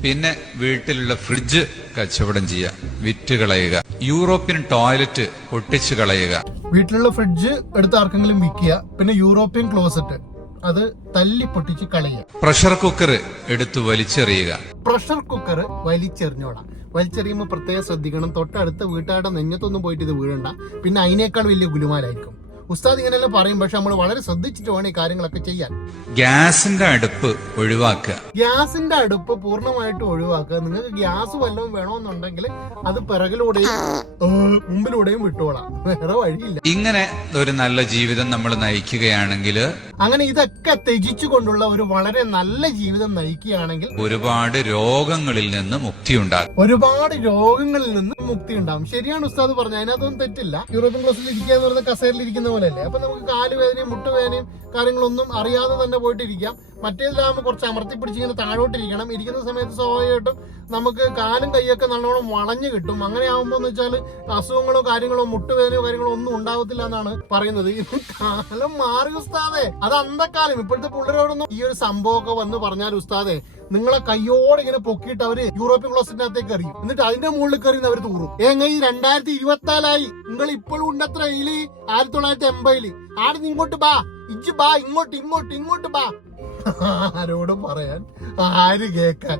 പിന്നെ വീട്ടിലുള്ള ഫ്രിഡ്ജ് കച്ചവടം ചെയ്യുക വിറ്റ് കളയുക യൂറോപ്യൻ ടോയ്ലറ്റ് പൊട്ടിച്ച് കളയുക. വീട്ടിലുള്ള ഫ്രിഡ്ജ് എടുത്ത് ആർക്കെങ്കിലും വിൽക്കുക പിന്നെ യൂറോപ്യൻ ക്ലോസറ്റ് അത് തല്ലി പൊട്ടിച്ച് കളയുക. പ്രഷർ കുക്കർ എടുത്ത് വലിച്ചെറിയുക. പ്രഷർ കുക്കർ വലിച്ചെറിഞ്ഞോടാം വലിച്ചെറിയുമ്പോൾ പ്രത്യേകം ശ്രദ്ധിക്കണം. തൊട്ടടുത്ത വീട്ടുകാരുടെ നെഞ്ഞത്തൊന്നും പോയിട്ട് ഇത് വീഴണ്ട. പിന്നെ അതിനേക്കാൾ വലിയ ഗുലുമാലായിരിക്കും. ഉസ്താദ് ഇങ്ങനെയെല്ലാം പറയും പക്ഷെ നമ്മൾ വളരെ ശ്രദ്ധിച്ചിട്ട് വേണം ഈ കാര്യങ്ങളൊക്കെ ചെയ്യാൻ. ഗ്യാസിന്റെ അടുപ്പ് ഒഴിവാക്കുക. ഗ്യാസിന്റെ അടുപ്പ് പൂർണമായിട്ട് ഒഴിവാക്കുക. നിങ്ങൾക്ക് ഗ്യാസ് വല്ലതും വേണമെന്നുണ്ടെങ്കിൽ അത് പിറകിലൂടെയും മുമ്പിലൂടെയും വിട്ടോളാം. വേറെ വഴിയില്ല. ഇങ്ങനെ ഒരു നല്ല ജീവിതം നമ്മൾ നയിക്കുകയാണെങ്കിൽ അങ്ങനെ ഇതൊക്കെ ത്യജിച്ചുകൊണ്ടുള്ള ഒരു വളരെ നല്ല ജീവിതം നയിക്കുകയാണെങ്കിൽ ഒരുപാട് രോഗങ്ങളിൽ നിന്ന് മുക്തി ഉണ്ടാകും. ഒരുപാട് രോഗങ്ങളിൽ നിന്ന് മുക്തി ഉണ്ടാകും. ശരിയാണ് ഉസ്താദ് പറഞ്ഞത്. അതിനകത്തൊന്നും തെറ്റില്ല. യൂറോപ്യൻ ക്ലാസ്സിൽ ഇരിക്കുക എന്ന് പറയുന്ന കസേരയിൽ ഇരിക്കുന്ന പോലെയല്ലേ? അപ്പൊ നമുക്ക് കാലുവേദനയും മുട്ടുവേദനയും കാര്യങ്ങളൊന്നും അറിയാതെ തന്നെ പോയിട്ട് മറ്റേതിലാകുമ്പോൾ കുറച്ച് അമർത്തി പിടിച്ചിങ്ങനെ താഴോട്ടിരിക്കണം. ഇരിക്കുന്ന സമയത്ത് സ്വാഭാവികമായിട്ടും നമുക്ക് കാലും കൈയൊക്കെ നല്ലോണം വളഞ്ഞു കിട്ടും. അങ്ങനെ ആകുമ്പോൾ എന്ന് വെച്ചാൽ അസുഖങ്ങളോ കാര്യങ്ങളോ മുട്ടുവേദനയോ കാര്യങ്ങളോ ഒന്നും ഉണ്ടാവത്തില്ല എന്നാണ് പറയുന്നത്. ഇത് കാലം മാറി ഉസ്താദേ. അത് അന്തക്കാലം ഇപ്പോഴത്തെ പിള്ളേരോടൊന്നും ഈ ഒരു സംഭവമൊക്കെ വന്ന് പറഞ്ഞാൽ ഉസ്താദേ നിങ്ങളെ കയ്യോടെ ഇങ്ങനെ പൊക്കിയിട്ട് അവർ യൂറോപ്യൻ ക്ലോസറ്റിന്റെ അകത്തേക്ക് എറിയും. എന്നിട്ട് അതിന്റെ മുകളിൽ കയറി അവർ തൂറും ഏങ്ങ ഈ രണ്ടായിരത്തി ഇരുപത്തിനാലായി നിങ്ങൾ ഇപ്പോഴും ഉണ്ടത്ര ഇല്ല ആയിരത്തി തൊള്ളായിരത്തി എൺപതിൽ. ആടെ ഇങ്ങോട്ട് ബാ. ഇജ്ജ് ബാ ഇങ്ങോട്ട് ഇങ്ങോട്ട് ഇങ്ങോട്ട് ബാ. ആരോടും പറയാൻ ആര് കേക്കാൻ